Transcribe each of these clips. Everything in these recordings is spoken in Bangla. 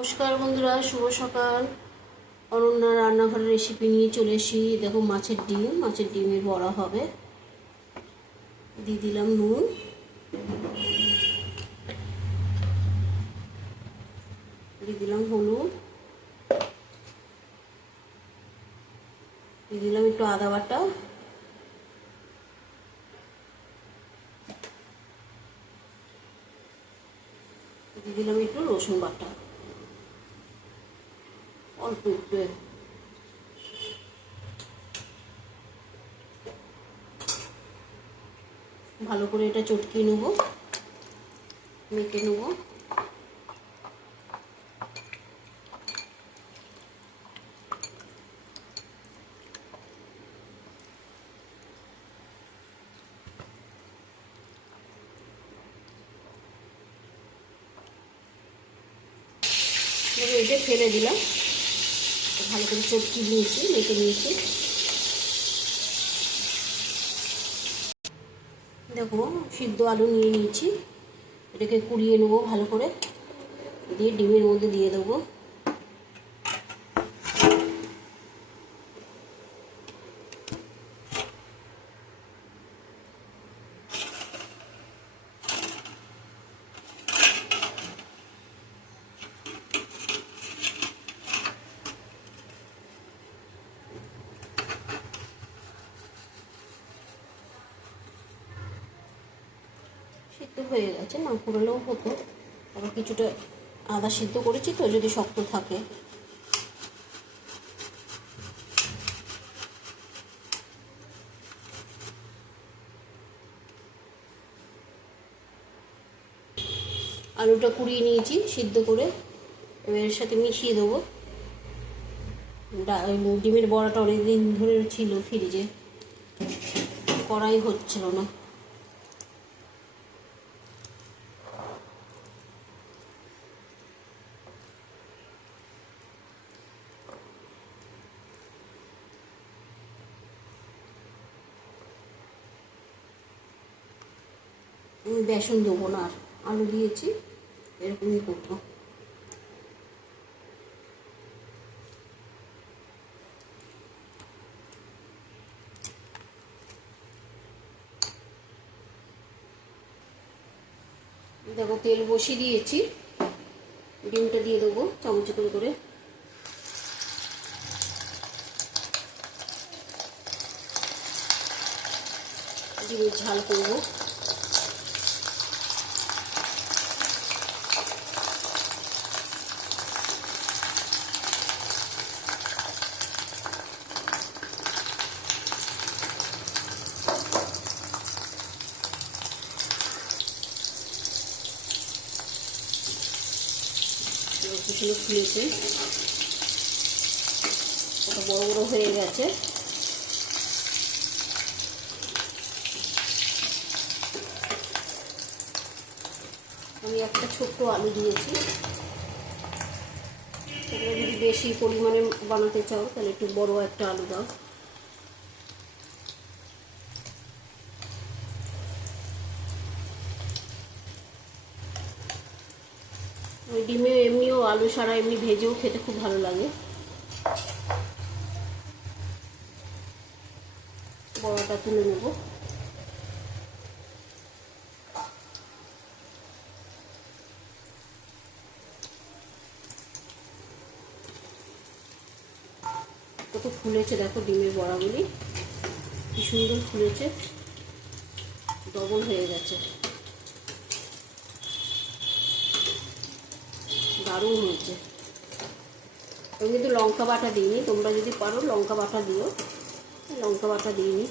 নমস্কার বন্ধুরা, শুভ সকাল। অনন্যা রান্নাঘরের রেসিপি নিয়ে চলে এসি দেখো মাছের ডিম, মাছের ডিমের বড়া হবে। দিয়ে দিলাম নুন। দিয়ে দিলাম হলুদ। দিয়ে দিলাম একটু আদা বাটা। দিয়ে দিলাম একটু রসুন বাটা। অল্প একটু ভালো করে এটা চটকিয়ে নেব। মেখে নেব। এটা ফেলে দিলাম। ভালো করে চটকি নিয়েছি, মেখে নিয়েছি। দেখো, সিদ্ধ আলু নিয়ে নিয়েছি। এটাকে কুড়িয়ে নেব ভালো করে। দিয়ে ডিমের মধ্যে দিয়ে দেবো। সিদ্ধ হয়ে গেছে, না পুরোলেও হতো। আবার কিছুটা আদা সিদ্ধ করেছি তো, যদি শক্ত থাকে। আলুটা কুড়িয়ে নিয়েছি, সিদ্ধ করে। এবার এর সাথে মিশিয়ে দেবো। ডিমের বড়াটা অনেকদিন ধরে ছিল ফ্রিজে। করাই হচ্ছিল না আমি বেসন দেবো না আর, আলু দিয়েছি, এরকমই করব। দেখো তেল বসিয়ে দিয়েছি, ডিমটা দিয়ে দেবো চামচ করে করে। ডিমের ঝাল করব। কুচুলো ফুলেছে ওটা বড় বড় হয়ে গেছে। আমি একটা ছোট্ট আলু দিয়েছি। তোমরা যদি বেশি পরিমাণে বানাতে চাও, তাহলে একটু বড় একটা আলু দাও। আলু সারা এমনি ভেজেও খেতে খুব ভালো লাগে। বড়টা তুলে নেব। কত ফুলেছে দেখো ডিমের বড়াগুলি। কি সুন্দর ফুলেছে। ডবল হয়ে গেছে। দারুণ হয়েছে। আমি কিন্তু লঙ্কা বাটা দিইনি, তোমরা যদি পারো লঙ্কা বাটা দিও। লঙ্কা বাটা দিইনি।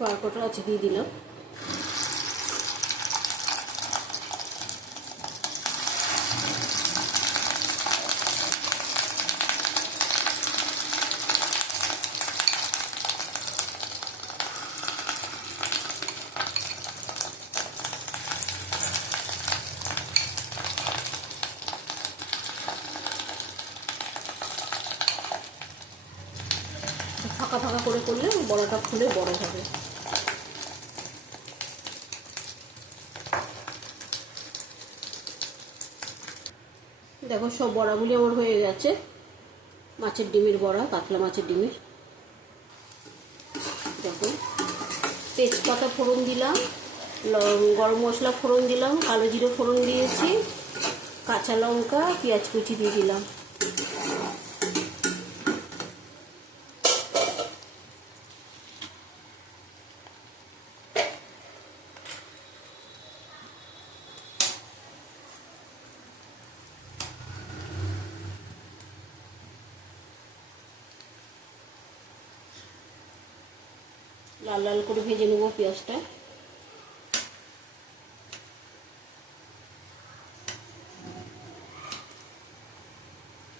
পাউকোটা ছিটিয়ে দিল ফাঁকা ফাঁকা করে করলে বড়াটা খুলে বড় হবে। দেখো, সব বড়াগুলি আমার হয়ে গেছে। মাছের ডিমের বড়া, কাতলা মাছের ডিমের। দেখো, তেজপাতা ফোড়ন দিলাম, লং গরম মশলা ফোড়ন দিলাম, কালো জিরে ফোড়ন দিয়েছি, কাঁচা লঙ্কা, পেঁয়াজ কুচি দিয়ে দিলাম। লাল লাল করে ভেজে নেব পেঁয়াজটা।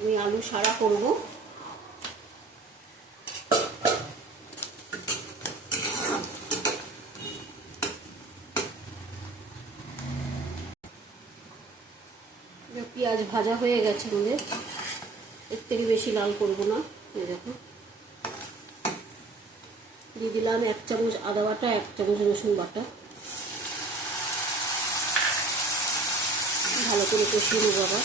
আমি আলু সারা করব। পেঁয়াজ ভাজা হয়ে গেছে আমাদের। এর থেকে বেশি লাল করব না। দেখো। দিয়ে দিলাম এক চামচ আদা বাটা, এক চামচ রসুন বাটা। ভালো করে কষিয়ে নেব আবার।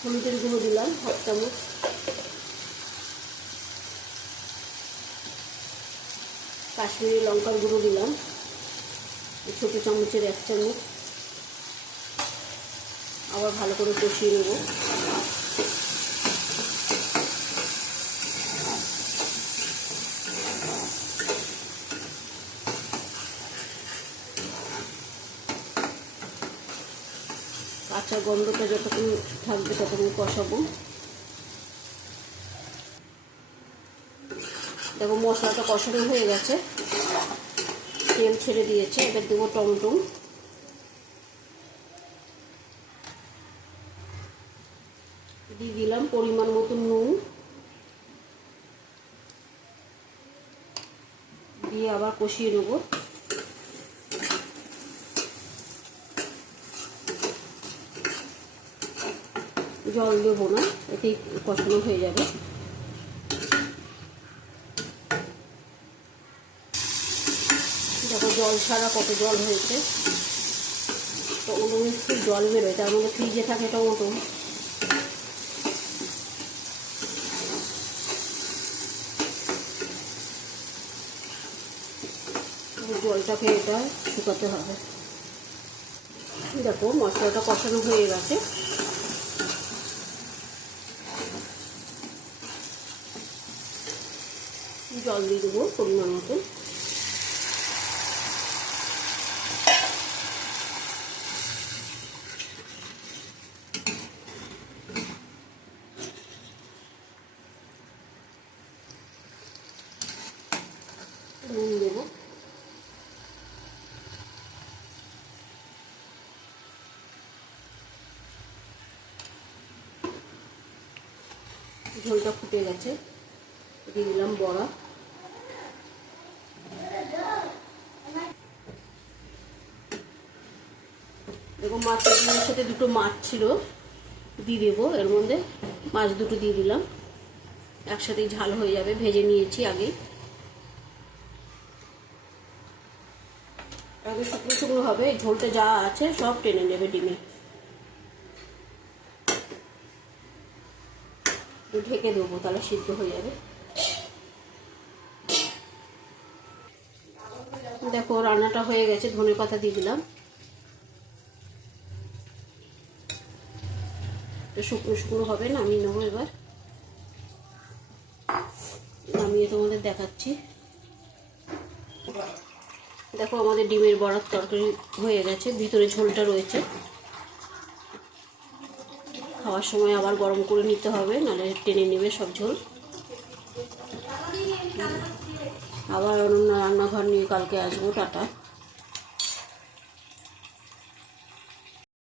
হলুদের গুঁড়ো দিলাম, হাফ চামচ। কাশ্মীরি লঙ্কার গুঁড়ো দিলাম, ছোটো চামচের এক চামচ। আবার ভালো করে কষিয়ে নেব। কাঁচা গন্ধটা যতক্ষণ থাকবে ততক্ষণ কষাবো। দেখো মশলাটা কষানো হয়ে গেছে। তেল ছেড়ে দিয়েছে, এবার দেবো টমেটো দিয়ে দিলাম পরিমাণ মতো নুন। দিয়ে আবার কষিয়ে নেব। জল দেবো না, এতেই কষানো হয়ে যাবে। দেখো জল ছাড়া কত জল হয়েছে। তো ওগুলো খুব জল বেরোয়, তার মধ্যে ফ্রিজে থাকে টমেটো জলটাকে এটা শুকাতে হবে। দেখো মশলাটা কষানো হয়ে গেছে। জল দিয়ে দেবো পরিমাণ মতো নুন দেবো ঝোলটা ফুটে গেছে। দিয়ে দিলাম বড়া। দেখো মাছের সাথে দুটো মাছ ছিল, দিয়ে দেবো। এর মধ্যে মাছ দুটো দিয়ে দিলাম। একসাথেই ঝাল হয়ে যাবে, ভেজে নিয়েছি আগে আগে শুকনো শুকনো হবে ঝোলটা যা আছে সব টেনে নেবে ডিমে। একটু ঢেকে দেবো, তাহলে সিদ্ধ হয়ে যাবে। দেখো, রান্নাটা হয়ে গেছে, ধনে পাতা দিয়ে দিলাম। শুকনো শুকনো হবে, নামিয়ে নেব এবার। নামিয়ে তোমাদের দেখাচ্ছি। দেখো, আমাদের ডিমের বড়ার তরকারি হয়ে গেছে, ভিতরে ঝোলটা রয়েছে। খাওয়ার সময় আবার গরম করে নিতে হবে, নাহলে টেনে নেবে সব ঝোল। আবার অন্য রান্নাঘর নিয়ে কালকে আসব, টাটা।